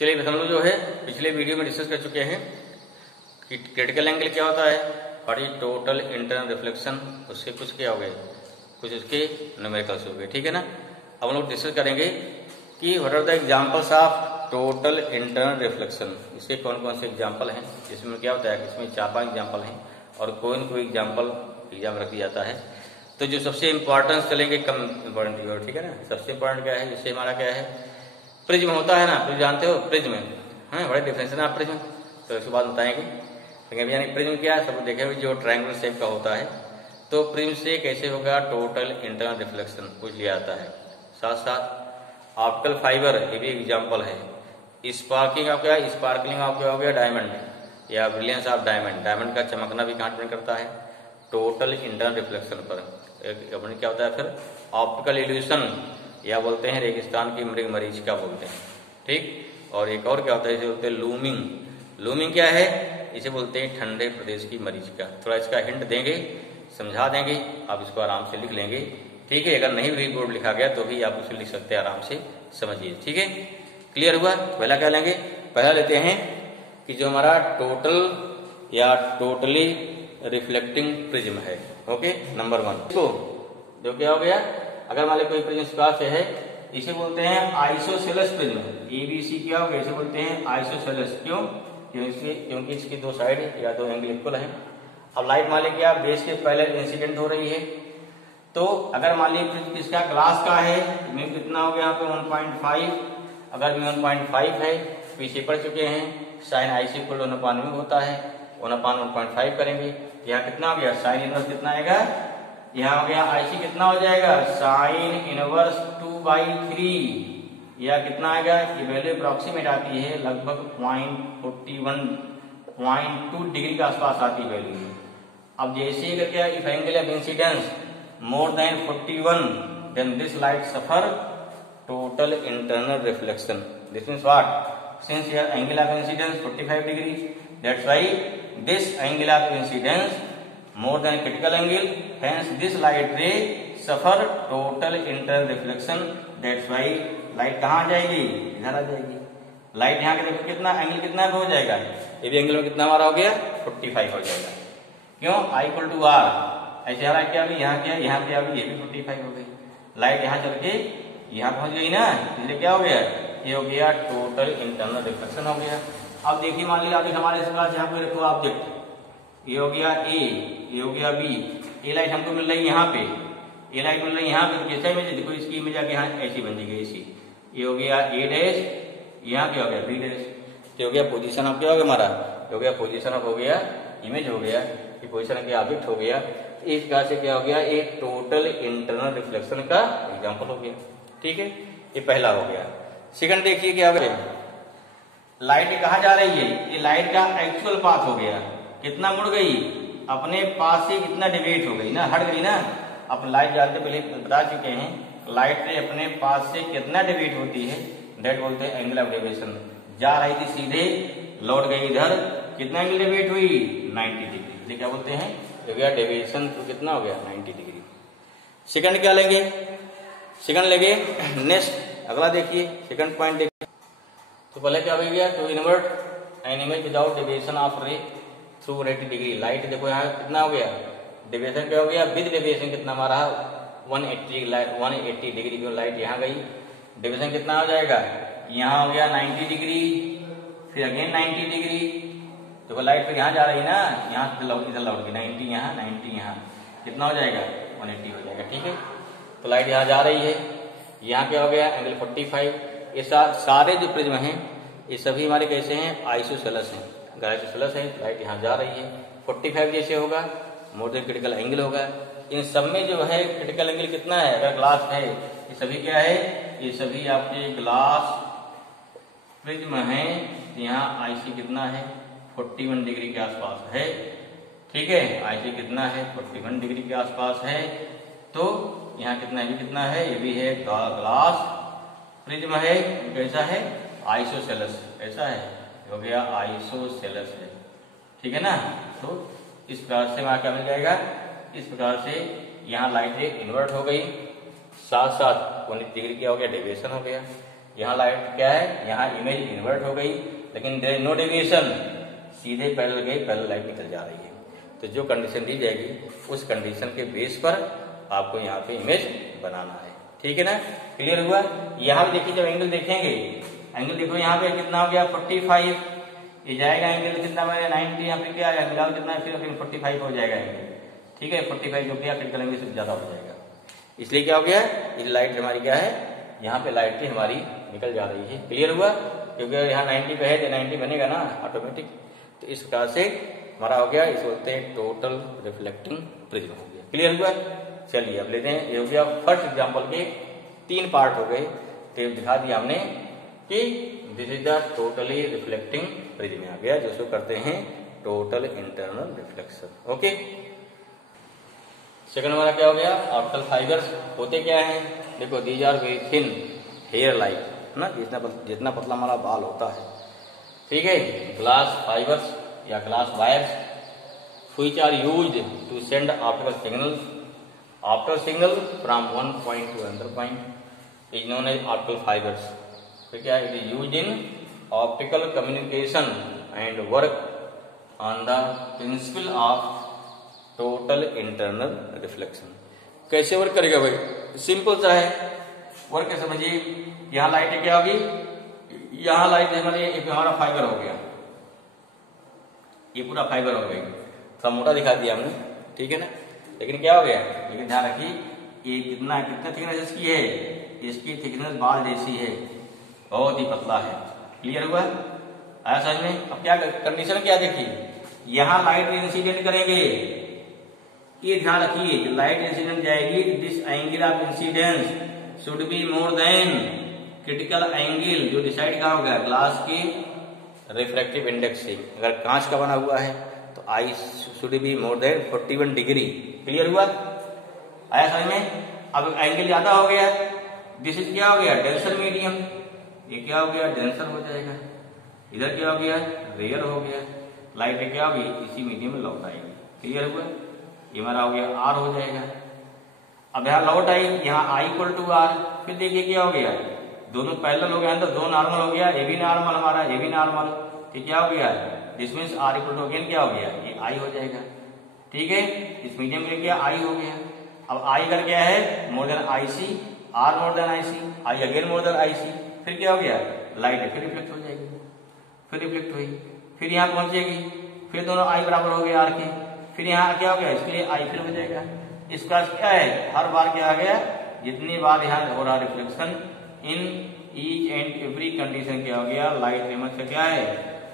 चलिए हम लोग जो है पिछले वीडियो में डिस्कस कर चुके हैं कि क्रिटिकल एंगल क्या होता है और ये टोटल इंटरनल रिफ्लेक्शन, उससे कुछ क्या हो गए, कुछ उसके न्यूमेरिकल्स हो गए। ठीक है ना। अब हम लोग डिस्कस करेंगे कि what are the examples of total internal reflection. इसके कौन कौन से एग्जांपल हैं, इसमें क्या होता है, इसमें 4-5 एग्जांपल हैं और कोई न कोई एग्जांपल एग्जाम रख दिया जाता है। तो जो सबसे इंपॉर्टेंस चलेंगे कम इंपॉर्टेंट की ओर। ठीक है ना। सबसे इंपॉर्टेंट क्या है, इससे हमारा क्या है, प्रिज्म होता है ना, प्रिज्म जानते हो, प्रिज्म है बड़े डिफरेंस है ना प्रिज्म, तो इसके बाद बताएंगे। लेकिन यानी प्रिज्म क्या है, सब देखे जो ट्रायंगल शेप का होता है, तो प्रिज्म से कैसे होगा टोटल इंटरनल रिफ्लेक्शन पूछ लिया जाता है। साथ साथ ऑप्टिकल फाइबर, ये भी एग्जाम्पल है। स्पार्किंग ऑफ क्या, स्पार्कलिंग ऑफ क्या हो गया, डायमंड या ब्रिलियंस ऑफ डायमंड, डायमंड का चमकना भी कहाँ डिपेंड करता है, टोटल इंटरनल रिफ्लेक्शन पर। अपने क्या होता है फिर ऑप्टिकल इल्यूशन, या बोलते हैं रेगिस्तान की मृग मरीचिका बोलते हैं। ठीक। और एक और क्या होता है, इसे बोलते हैं लूमिंग। लूमिंग क्या है, इसे बोलते हैं ठंडे प्रदेश की मरीचिका। थोड़ा इसका हिंट देंगे, समझा देंगे, आप इसको आराम से लिख लेंगे। ठीक है। अगर नहीं भी बोर्ड लिखा गया तो भी आप उसे लिख सकते हैं, आराम से समझिए। ठीक है, क्लियर हुआ। पहला क्या लेंगे, पहला लेते हैं कि जो हमारा टोटल या टोटली रिफ्लेक्टिंग प्रिज्म है। ओके, नंबर 1 तो जो क्या हो गया, अगर मान लो कोई प्रिज्म इस प्रकार से है, इसे बोलते हैं आइसोसेलेस प्रिज्म। एबीसी क्या हो गया, इसे बोलते हैं आइसोसेलेस। क्यों, क्योंकि इसकी 2 साइड या 2 एंगल इक्वल है। अब लाइट मान ली क्या बेस के पहले इंसिडेंट हो रही है, तो अगर मान ली प्रिज्म किसका, ग्लास का है, तो कितना हो गया यहाँ पे 1.5। अगर 1.5 है, पीछे पढ़ चुके हैं साइन आईसी इक्वल 1/में होता है, 1/1.5 करेंगे। यहाँ कितना हो गया, साइन इनवर्स कितना आएगा, यहाँ हो गया आईसी कितना हो जाएगा, साइन इनवर्स 2/3 या कितना आएगा, ये वैल्यू अप्रोक्सीमेट आती है लगभग 0.2 डिग्री के आसपास आती है वैल्यू। अब जैसे ही क्या, if angle of incidence more than 41 then this light suffer total internal reflection. This means what, since here angle of incidence 45 degree, that's why this angle of incidence more than critical angle, hence this light ray suffer total internal reflection, that's why light कहाँ जाएगी, इधर आ जाएगी। Light यहाँ के देखो कितना angle कितना हो जाएगा, ये भी एंगल में कितना हमारा हो गया 45 हो जाएगा। क्यों, I = R, ऐसे आ रहा है क्या, अभी यहाँ क्या, यहाँ पे अभी ये भी 45 हो गई। लाइट यहाँ चल के यहाँ पहुंच गई ना, इसलिए क्या हो गया, ये हो गया टोटल इंटरनल रिफ्लेक्शन हो गया। अब देखिए मान लीजिए आप हमारे पास यहाँ पे रखो ऑब्जेक्ट, ये हो गया ए, ये हो गया बी। ए लाइट हमको मिल रही है यहाँ पे, ए लाइट मिल रही है यहाँ पे, कैसे इमेज देखो, इसकी इमेज आके यहाँ ऐसी बन जाएगी ऐसी। ये हो गया ए डैश, यहाँ क्या हो गया बी डैश, तो हो गया पोजीशन ऑफ क्या हो गया हमारा, हो गया पोजीशन ऑफ, हो गया इमेज, हो गया ये पोजीशन के ऑब्जेक्ट हो गया। इस प्रकार से क्या हो गया, एक टोटल इंटरनल रिफ्लेक्शन का एग्जाम्पल हो गया। ठीक है, ये पहला हो गया। सेकंड देखिए क्या हो गया, लाइट कहाँ जा रही है, ये लाइट का एक्चुअल पाथ हो गया, कितना मुड़ गई, अपने पास से कितना डिवेट हो गई ना, हट गई ना। अब लाइट जाते पहले बता चुके हैं, लाइट से अपने पास से कितना डिवेट होती है, दैट बोलते हैं एंगल ऑफ डेविएशन। जा रही थी सीधे, लौट गई इधर, कितना एंगल डिवेट हुई, 90 डिग्री। क्या बोलते हैं, हो गया डेविएशन, तो कितना हो गया 90 डिग्री। सेकंड क्या लेंगे, सेकंड लेंगे नेक्स्ट, अगला देखिए सेकंड पॉइंट देखिए। तो पहले क्या हो गया, to invert an image without deviation of ray through 180 degree. Light देखो यहाँ कितना हो गया, डेविएशन क्या हो गया, विद डेविएशन कितना हमारा 180 डिग्री। जो लाइट यहाँ गई, डेविएशन कितना हो जाएगा, यहाँ हो गया 90 डिग्री, फिर अगेन 90 डिग्री। देखो लाइट फिर यहाँ जा रही ना, यहाँ इधर लौट गई 90, यहाँ 90, यहाँ कितना हो जाएगा 180 हो जाएगा। ठीक है, तो लाइट यहाँ जा रही है, यहाँ क्या हो गया एंगल 45। ये सारे जो प्रिज्म हैं ये सभी हमारे कैसे हैं, आइसोसेलेस हैं। अगर आइसोसेलेस है, लाइट यहाँ जा रही है, 45 जैसे होगा, मोर देन क्रिटिकल एंगल होगा। इन सब में जो है क्रिटिकल एंगल कितना है, अगर ग्लास है, ये सभी क्या है, ये सभी आपके ग्लास प्रिज्म है। यहाँ आईसी कितना है, 41 डिग्री के आसपास है। ठीक है, आईसी कितना है, 41 डिग्री के आसपास है। तो यहाँ कितना, भी कितना है, ये भी है ग्लास प्रिज्म है, कैसा है, आइसोसेलेस, ऐसा है, हो गया आइसोसेलेस है। ठीक है ना। तो इस प्रकार से वहां क्या मिल जाएगा, इस प्रकार से यहाँ लाइट इन्वर्ट हो गई, साथ साथ 180 डिग्री क्या हो गया, डेविएशन हो गया। यहाँ लाइट क्या है, यहाँ इमेज इन्वर्ट हो गई, लेकिन देयर इज नो डेविएशन, सीधे पैरेलल गई, पैरेलल लाइट निकल जा रही है। तो जो कंडीशन दी जाएगी उस कंडीशन के बेस पर आपको यहाँ पे इमेज बनाना है, ठीक है ना। क्लियर हुआ। यहाँ भी देखिए, जब एंगल देखेंगे, एंगल देखो यहाँ पे कितना हो गया 45, ये जाएगा एंगल कितना हमारे 90, यहाँ पे क्या आएगा मिलाओ कितना है, फिर 45 हो जाएगा एंगल, ठीक है। 45 जो गया क्रिटिकल एंगल से ज्यादा हो जाएगा, इसलिए क्या हो गया, ये लाइट हमारी क्या है, यहाँ पे लाइट हमारी निकल जा रही है। क्लियर हुआ। क्योंकि यहाँ 90 पे है तो 90 बनेगा ना ऑटोमेटिक। तो इस प्रकार से हमारा हो गया, इसे बोलते हैं टोटल रिफ्लेक्टिंग प्रिज्म हो गया। क्लियर हुआ। चलिए अब लेते हैं, ये हो गया फर्स्ट एग्जांपल के 3 पार्ट हो गए। तो दिखा दिया हमने कि this is the totally reflecting prism आ गया, जिसको करते हैं total internal reflection. Okay. Second हमारा क्या हो गया, ऑप्टिकल फाइबर्स होते क्या हैं, देखो these are very thin hair like ना, जितना पतला हमारा बाल होता है, ठीक है। ग्लास फाइबर्स या glass wires which are used to send optical signal from one point to another point is known as optical fibers. तो क्या it is used in optical communication and work on the principle of total internal reflection. कैसे work करेगा भाई, simple सा है work, समझिए। यहाँ light क्या होगी, यहाँ लाइट हमारे एक हमारा फाइबर हो गया, ये पूरा फाइबर हो गया, थोड़ा मोटा दिखा दिया हमने, ठीक है ना। लेकिन क्या हो गया, लेकिन ध्यान रखिए ये कितना थिकनेस इसकी है, इसकी थिकनेस बाल जैसी है, बहुत ही पतला है। क्लियर हुआ, आया समझ में। अब क्या कंडीशन क्या देखिए, यहाँ लाइट इंसिडेंट करेंगे, ये ध्यान रखिए, लाइट इंसिडेंट जाएगी, this angle of incidence should be more than critical angle, जो डिसाइड कहाँ होगा, ग्लास की रिफ्रैक्टिव इंडेक्स से। अगर कांच का बना हुआ है तो I should be more than 41 degree. Clear हुआ, आया समझ में। अब एंगल ज्यादा हो गया, दिस इज क्या हो गया, डेंसर मीडियम, ये क्या हो गया, डेंसर हो जाएगा। इधर क्या हो गया, रेयर हो गया, लाइट क्या होगी, इसी मीडियम में लौट आएगी। क्लियर हुआ, ये हमारा हो गया आर हो जाएगा। अब यहाँ लौट आई, यहाँ आई इक्वल टू आर, फिर देखिए क्या हो गया, दोनों पैरेलल हो गया, तो 2 नॉर्मल हो गया, ये भी नॉर्मल हमारा, ये भी नॉर्मल, तो क्या हो गया, this means are equal to again क्या हो गया, ये आई हो जाएगा, ठीक है। इस मीडियम में क्या आई हो गया। अब आई कर क्या है, more than I C, R more than I C, I again more than I C, फिर क्या हो गया, लाइट फिर रिफ्लेक्ट हो जाएगी, फिर रिफ्लेक्ट हुई, फिर यहाँ पहुंचेगी, फिर दोनों आई बराबर हो गए आर के, फिर यहाँ क्या हो गया, इसके लिए आई फिर हो जाएगा। इसका क्या है, हर बार क्या आ गया, जितनी बार यहाँ हो रहा reflection, in each and every condition क्या हो गया, लाइट फेमस का क्या है,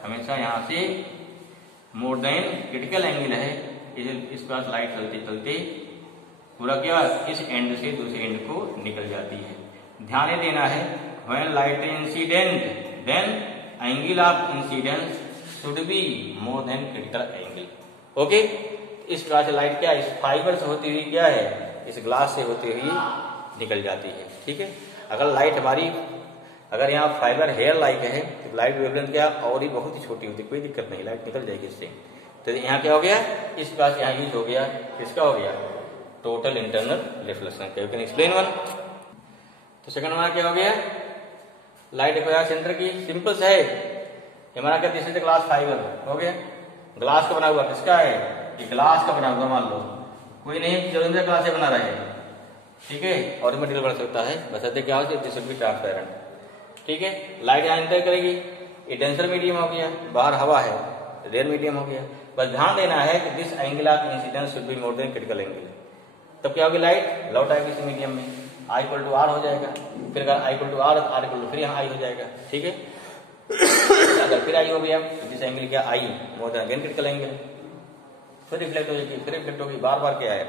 हमेशा यहाँ से मोर देन क्रिटिकल एंगल है, इस पास लाइट चलते चलते पूरा क्या इस एंड से दूसरे एंड को निकल जाती है। ध्यान देना है, when light incident then angle of incidence should be more than critical angle. Okay, इस प्रकार से लाइट क्या इस फाइबर से होती हुई क्या है, इस ग्लास से होती हुई निकल जाती है, ठीक है। अगर लाइट हमारी, अगर यहाँ फाइबर हेयर लाइक है तो लाइट वेवलेंथ क्या और ही बहुत ही छोटी होती है, कोई दिक्कत नहीं, लाइट निकल जाएगी इससे। तो यहाँ क्या हो गया, इस प्रकार यहाँ यूज हो गया, किसका हो गया, total internal reflection. Can you explain one. तो सेकंड हमारा क्या हो गया, लाइट सेंटर की, सिंपल से है हमारा क्या, दिस इज ग्लास फाइबर हो गया, ग्लास का बना हुआ, किसका है, ये ग्लास का बना हुआ, मान लो कोई नहीं जरूर ग्लास से बना रहे हैं, ठीक है, और मटेरियल बन सकता है, बस क्या हो, दिस शुड बी ट्रांसपेरेंट, ठीक है। लाइट यहाँ एंटर करेगी, ये डेंसर मीडियम हो गया, बाहर हवा है, रेयर मीडियम हो गया। बस ध्यान देना है कि this angle of incidence should be more than critical angle, तब क्या होगी, लाइट लौट आएगी इस मीडियम में, आई इक्वल टू आर हो जाएगा, फिर अगर I equal to R, R equal to फिर यहाँ आई हो जाएगा, ठीक है। अगर फिर आई हो गया, दिस एंगल क्या, I more than again critical angle, फिर रिफ्लेक्ट हो जाएगी, फिर रिफ्लेक्ट होगी, बार बार क्या है,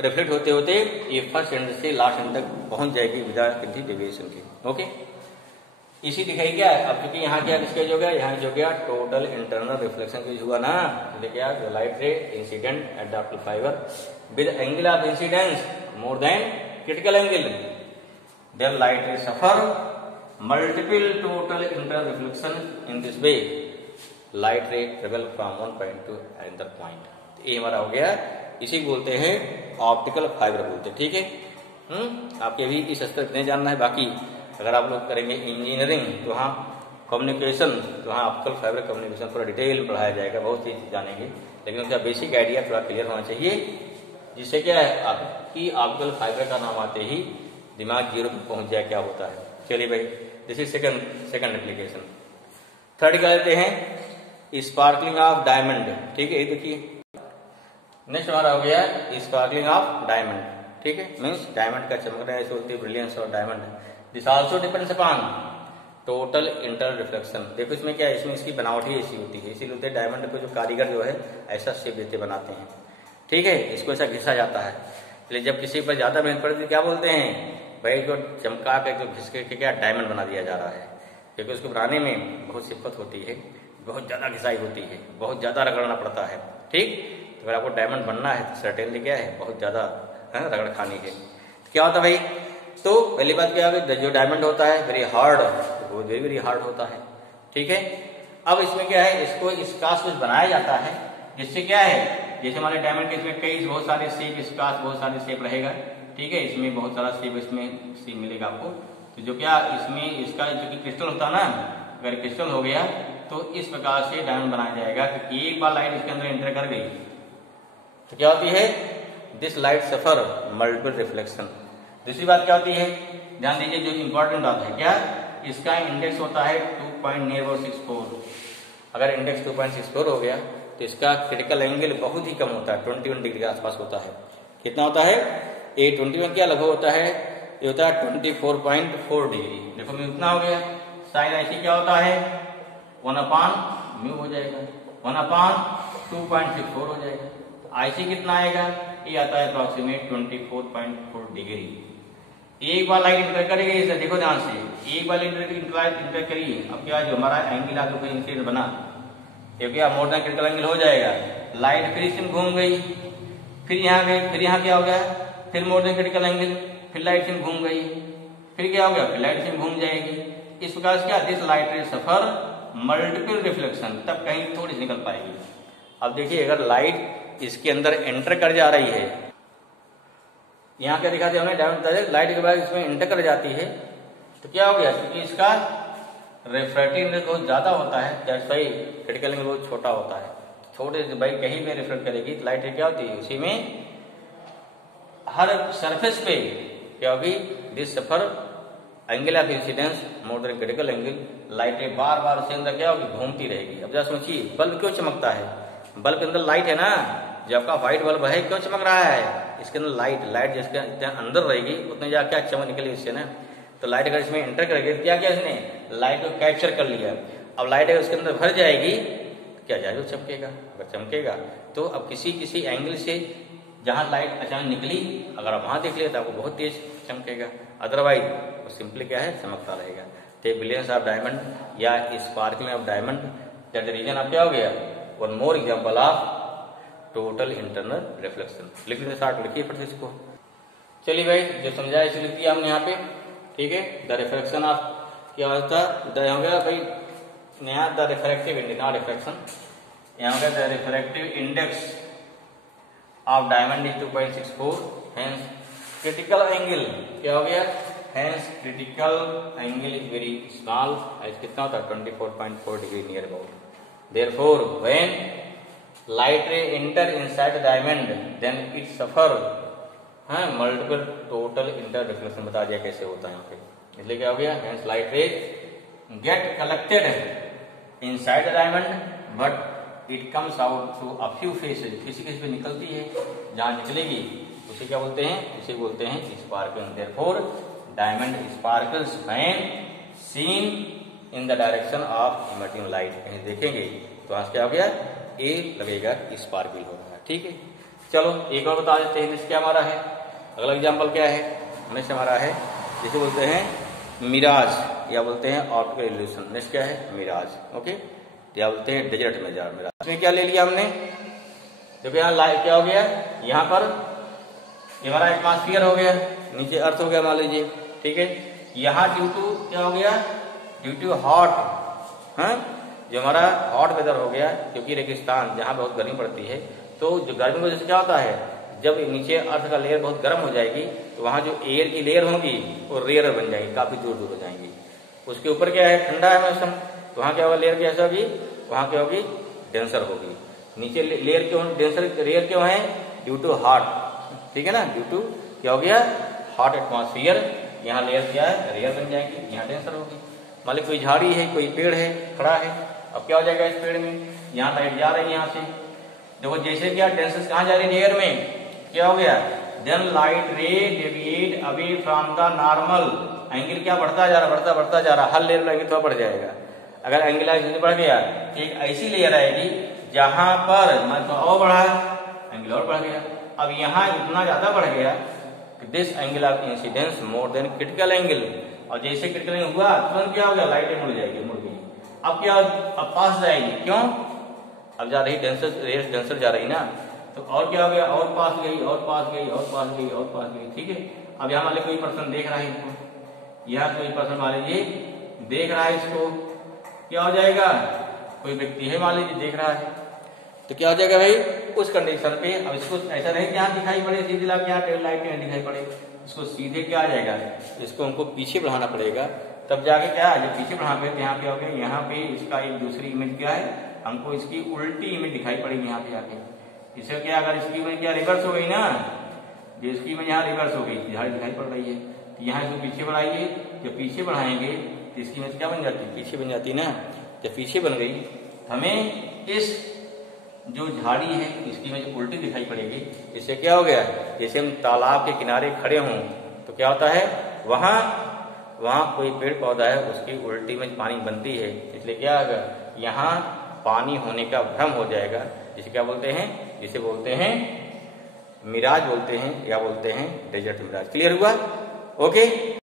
रिफ्लेक्ट होते होते ये फर्स्ट एंड से लास्ट एंड तक पहुंच जाएगी विदाउट किसी डेविएशन के। ओके, इसी दिखाई क्या है, अब क्योंकि यहाँ क्या डिस्कस हो गया, यहाँ जो गया टोटल इंटरनल रिफ्लेक्शन यूज हुआ ना, तो क्या जो light ray incident at the optical fibre with angle of incidence more than critical angle, there light ray suffer multiple total internal reflection, in this way light ray travel from one point to another point. ये हमारा हो गया, इसी बोलते हैं optical fibre बोलते हैं, ठीक है। आपके भी इस स्तर नहीं जानना है, बाकी अगर आप लोग करेंगे इंजीनियरिंग तो वहाँ कम्युनिकेशन, तो वहाँ ऑप्टिकल फाइबर कम्युनिकेशन पूरा डिटेल पढ़ाया जाएगा, बहुत चीज जानेंगे। लेकिन उसका बेसिक आइडिया थोड़ा क्लियर होना चाहिए, जिससे क्या है आपकी ऑप्टिकल फाइबर का नाम आते ही दिमाग जीरो पे पहुंच जाए क्या होता है। चलिए भाई, this is second application. Third क्या लेते हैं, स्पार्कलिंग ऑफ डायमंड। ठीक है, ये देखिए नेक्स्ट हमारा हो गया स्पार्कलिंग ऑफ डायमंड। ठीक है, मीन्स डायमंड का चमकना ऐसे होती है, ब्रिलियंस और diamond. This also depends upon total internal reflection. देखो इसमें क्या है, इसमें इसकी बनावट ही ऐसी होती है, इसीलिए होते हैं डायमंड को जो कारीगर जो है ऐसा शेप देते बनाते हैं। ठीक है, इसको ऐसा घिसा जाता है, इसलिए जब किसी पर ज्यादा मेहनत पड़ती है क्या बोलते हैं भाई, जो चमका के जो घिस के क्या डायमंड बना दिया जा रहा है, क्योंकि उसको बनाने में बहुत शिफ्त होती है, बहुत ज्यादा घिसाई होती है, बहुत ज्यादा रगड़ना पड़ता है। ठीक, तो अगर आपको डायमंड बनना है तो सर्टेनली क्या है, बहुत ज्यादा रगड़ खानी है। तो क्या होता है भाई, तो पहली बात क्या है, जो डायमंड होता है वेरी हार्ड, वो वेरी वेरी हार्ड होता है। ठीक है, अब इसमें क्या है, इसको इसका कुछ बनाया जाता है, जिससे क्या है, जैसे हमारे डायमंड के इसमें कई बहुत सारे शेप, इसका बहुत सारे शेप रहेगा। ठीक है, इसमें बहुत सारा शेप इसमें शेप मिलेगा आपको। तो जो क्या इसमें इसका जो कि क्रिस्टल होता है ना, अगर क्रिस्टल हो गया तो इस प्रकार से डायमंड बनाया जाएगा कि एक बार लाइट इसके अंदर एंटर कर गई तो क्या होती है, this light suffer multiple reflection. दूसरी बात क्या होती है, ध्यान दीजिए, जो इंपॉर्टेंट बात है क्या, इसका इंडेक्स होता है 2.64। अगर इंडेक्स 2.64 हो गया तो इसका क्रिटिकल एंगल बहुत ही कम होता है, 21 डिग्री के आसपास होता है। कितना होता है, ये 21 क्या लगभग होता है, ये होता है 24.4 डिग्री। देखो म्यू कितना हो गया, साइन ऐसी क्या होता है 1/म्यू हो जाएगा, 1/2.64 हो जाएगा। तो आईसी कितना आएगा, ये आता है अप्रोक्सीमेट 24.4 डिग्री। एक बार लाइट इंटर करेगी, इसे देखो ध्यान से, एक बार इंटर करिए, अब क्या जो हमारा एंगल आप लोग इंसिडेंट बना, ये क्या मोर देन क्रिटिकल एंगल हो जाएगा। लाइट फिर इसमें घूम गई, फिर यहाँ गई, फिर यहाँ क्या हो गया, फिर मोर देन क्रिटिकल एंगल, फिर लाइट सिम घूम गई, फिर क्या हो गया, फिर लाइट सिम घूम जाएगी। इस प्रकार से क्या, this light ray suffer multiple reflection, तब कहीं थोड़ी निकल पाएगी। अब देखिए, अगर लाइट इसके अंदर एंटर कर जा रही है, यहाँ क्या दिखाते हैं हमें, लाइट के बाद इसमें एंटर कर जाती है तो क्या हो गया, क्योंकि इसका रिफ्रैक्टिव इंडेक्स बहुत ज्यादा होता है, दैट्स व्हाई क्रिटिकल एंगल बहुत छोटा होता है। छोटे भाई कहीं पे रिफ्लेक्ट करेगी तो लाइट क्या होती है, उसी में हर सरफेस पे क्या होगी, this suffer angle of incidence more than critical angle. लाइटें बार बार उसके अंदर क्या होगी, घूमती रहेगी। अब जरा सोचिए, बल्ब क्यों चमकता है, बल्ब के अंदर लाइट है ना, जो आपका व्हाइट बल्ब है क्यों चमक रहा है, इसके अंदर लाइट जिसके अंदर रहेगी उतने ज्यादा क्या चमक निकलेगी इससे ना। तो लाइट अगर इसमें एंटर करेगी तो क्या किया इसने, लाइट को कैप्चर कर लिया। अब लाइट अगर उसके अंदर भर जाएगी क्या जाएगा, चमकेगा। अगर चमकेगा तो अब किसी एंगल से जहां लाइट अचानक निकली, अगर आप वहां देख लिया तो आपको बहुत तेज चमकेगा, अदरवाइज वो सिंपली क्या है, चमकता रहेगा। तो ब्रिलियंस ऑफ डायमंड या sparkling of diamond, that the reason आप क्या हो गया, one more example of total internal reflection. लिखने साथ लिखिए फिर इसको। चलिए भाई, जो समझाया इसे लिख दिया हमने यहाँ पे। ठीक है, द रिफ्लेक्शन ऑफ क्या होता है, हो गया भाई यहाँ the refractive index, not reflection, यहाँ हो गया the refractive index of diamond is 2.64, hence critical angle क्या हो गया, hence critical angle is very small, कितना होता है 24.4 degree near about. Therefore when light ray enter inside the diamond then it suffer multiple total inter reflection, बता दिया कैसे होता है यहाँ पे। इसलिए क्या हो गया, hence light ray get collected inside the diamond but it comes out through a few phases, किसी किसी पे निकलती है, जहाँ निकलेगी उसे क्या बोलते हैं, उसे बोलते हैं sparkling। therefore diamond sparkles when seen in the direction of emitting light, कहीं देखेंगे तो वहां क्या हो गया, ए लगेगा, स्पार्कल हो रहा है। ठीक है, चलो एक और बता देते हैं नेक्स्ट क्या हमारा है। अगला एग्जांपल क्या है, नेक्स्ट हमारा है जिसे बोलते हैं मिराज या बोलते हैं ऑप्टिकल इल्यूशन। नेक्स्ट क्या है, मिराज। ओके, या बोलते हैं डेजर्ट में मिराज। इसमें क्या ले लिया हमने, देखो यहाँ लाइट क्या हो गया, यहाँ पर ये हमारा एटमॉस्फेयर हो गया, नीचे अर्थ हो गया मान लीजिए। ठीक है, यहाँ ड्यू टू क्या हो गया, ड्यू टू हॉट, जो हमारा हॉट वेदर हो गया, क्योंकि रेगिस्तान जहाँ बहुत गर्मी पड़ती है, तो जो गर्मी की वजह से क्या होता है, जब नीचे अर्थ का लेयर बहुत गर्म हो जाएगी तो वहाँ जो एयर की लेयर होगी वो रेयर बन जाएगी, काफी दूर दूर हो जाएंगी। उसके ऊपर क्या है, ठंडा है मौसम, तो वहाँ क्या होगा, लेयर कैसा होगी, वहाँ क्या होगी, डेंसर होगी। नीचे लेयर क्यों डेंसर, रेयर क्यों है, ड्यू टू हॉट, ठीक है ना, ड्यू टू क्या हो गया, हॉट एटमॉस्फेयर। यहाँ लेयर क्या है, रेयर बन जाएगी, यहाँ डेंसर होगी। मान ली कोई झाड़ी है, कोई पेड़ है, खड़ा है, अब क्या हो जाएगा इस पेड़ में, यहाँ लाइट जा रही है यहाँ से, देखो जैसे क्या डेंसर कहाँ जा रही है, लेयर में, क्या हो गया, then light ray deviate away from the normal, angle क्या बढ़ता जा रहा, बढ़ता जा रहा, हर लेयर में एंगल थोड़ा बढ़ जाएगा। अगर एंगल बढ़ गया तो एक ऐसी लेयर आएगी जहां पर मतलब और बढ़ा, एंगल और बढ़ गया। अब यहाँ इतना ज्यादा बढ़ गया कि this angle of incidence more than critical angle, और जैसे क्रिटिकल एंगल हुआ तुरंत क्या हो गया, लाइटें मुड़ जाएगी, मुड़ गई। अब क्या, अब पास जाएगी, क्यों, अब जा रही डेंसर जा रही ना, तो और क्या हो गया, और पास गई, और पास गई, और पास गई, और पास गई, ठीक है। अब यहाँ मान लीजिए कोई पर्सन देख रहा है इसको, यहाँ कोई पर्सन मान लीजिए देख रहा है इसको, क्या हो जाएगा, कोई व्यक्ति है मान लीजिए देख रहा है, तो क्या हो जाएगा भाई, उस कंडीशन पे अब इसको ऐसा नहीं कि यहाँ दिखाई पड़े सीधे लाके यहाँ टेल लाइट में दिखाई पड़े, इसको सीधे क्या आ जाएगा, इसको हमको पीछे बढ़ाना पड़ेगा, तब जाके क्या है, जब पीछे बढ़ा पे यहाँ पे हो गया, यहाँ पे इसका एक दूसरी इमेज क्या है, हमको इसकी उल्टी इमेज दिखाई पड़ेगी यहाँ पे आके। इससे क्या, अगर इसकी इमेज क्या रिवर्स हो गई ना, जो इसकी इमेज यहाँ रिवर्स हो गई, झाड़ी दिखाई पड़ रही है, तो यहाँ इसको पीछे बढ़ाइए, जब पीछे बढ़ाएंगे तो इसकी इमेज क्या बन जाती है, पीछे बन जाती है ना। जब पीछे बन गई हमें इस जो झाड़ी है इसकी इमेज उल्टी दिखाई पड़ेगी। इससे क्या हो गया, जैसे हम तालाब के किनारे खड़े हों तो क्या होता है, वहाँ कोई पेड़ पौधा है उसकी उल्टी में पानी बनती है, इसलिए क्या होगा, यहाँ पानी होने का भ्रम हो जाएगा, जिसे क्या बोलते हैं, जिसे बोलते हैं मिराज बोलते हैं, या बोलते हैं डेजर्ट मिराज। क्लियर हुआ, ओके।